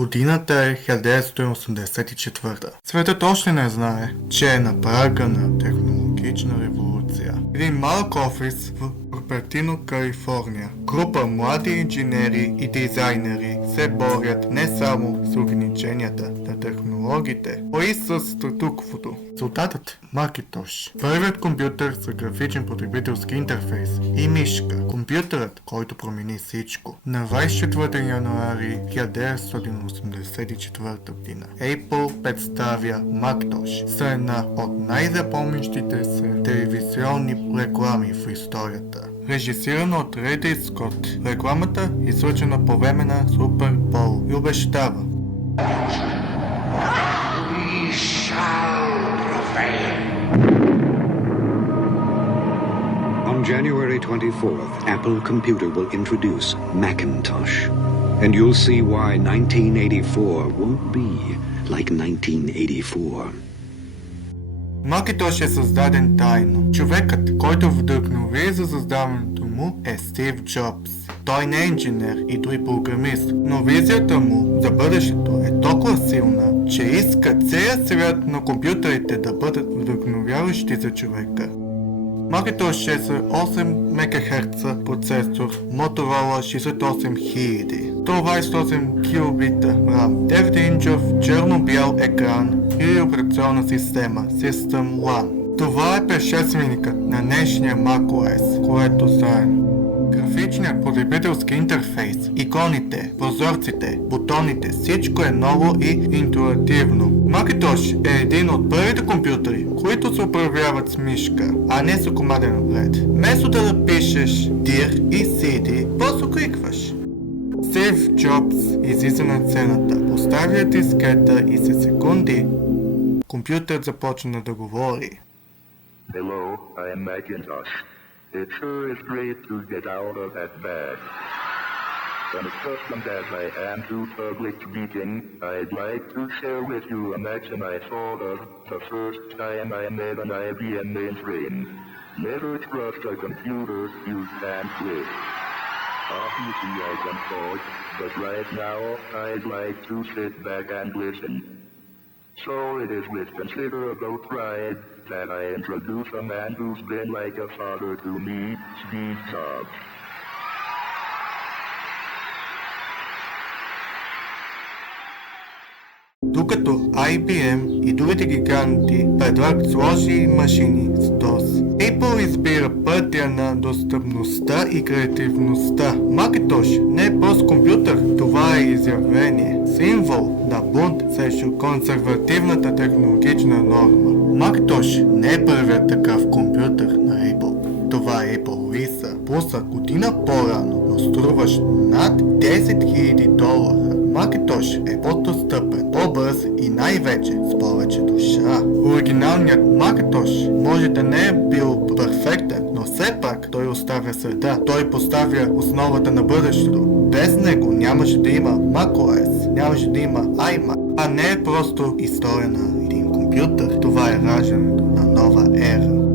Годината е 1984. Светът още не знае, че е на прага на технологична революция. Един малък офис в Купертино, Калифорния. Група млади инженери и дизайнери се борят не само с ограниченията на технологиите, но и с статуквото. Резултатът – Макинтош. Първият компютър с графичен потребителски интерфейс и мишка. Компютърът, който промени всичко. На 24 януари 1984 година Apple представя Macintosh с една от най-запомнящите се телевизионни реклами в историята. Режисирана от Ридли Скот, рекламата излъчена по време на Супер Бол и обещава: We shall prevail. On January 24th, Apple Computer will introduce Macintosh. And you'll see why 1984 won't be like 1984. Макинтош е създаден тайно. Човекът, който вдъхнови за създаването му, е Стив Джобс. Той не е инженер и дори програмист, но визията му за бъдещето е толкова силна, че иска целият свят на компютрите да бъдат вдъхновяващи за човека. Macintosh е с 8 МГц процесор Motorola 68000, 128 килобита RAM, 9-инчов черно-бял екран и операционна система System One. Това е предшественикът на днешния macOS, което знаем. Графичният потребителски интерфейс, иконите, прозорците, бутоните, всичко е ново и интуитивно. Macintosh е един от първите компютри, които се управляват с мишка, а не с команден ред. Вместо да пишеш dir и cd, просто кликваш. Стив Джобс излиза на сцената, поставя дискета и за секунди компютърът започна да говори. Hello, I am Macintosh. It sure is great to get out of that bag. Unaccustomed as I am to public speaking, I'd like to share with you a maxim I thought of the first time I met an IBM mainframe. Never trust a computer you can't with. Obviously I can talk, but right now I'd like to sit back and listen. So it is with considerable pride that I introduce a man who's been like a father to me, Steve Jobs. Докато IBM и другите гиганти предлагат сложни машини с DOS, Apple избира пътя на достъпността и креативността. Macintosh не е просто компютър, това е изявление, символ на бунт срещу консервативната технологична норма. Macintosh не е първият такъв компютър на Apple. Това е Apple Lisa, плюс година по-рано, но струваш над $10,000. Macintosh е по-достъпен, по-бърз и най-вече с повече душа. Оригиналният Macintosh може да не е бил перфектен, но все пак той оставя следа. Той поставя основата на бъдещето. Без него нямаше да има macOS, нямаше да има iMac, а не е просто история на един компютър. Това е раждането на нова ера.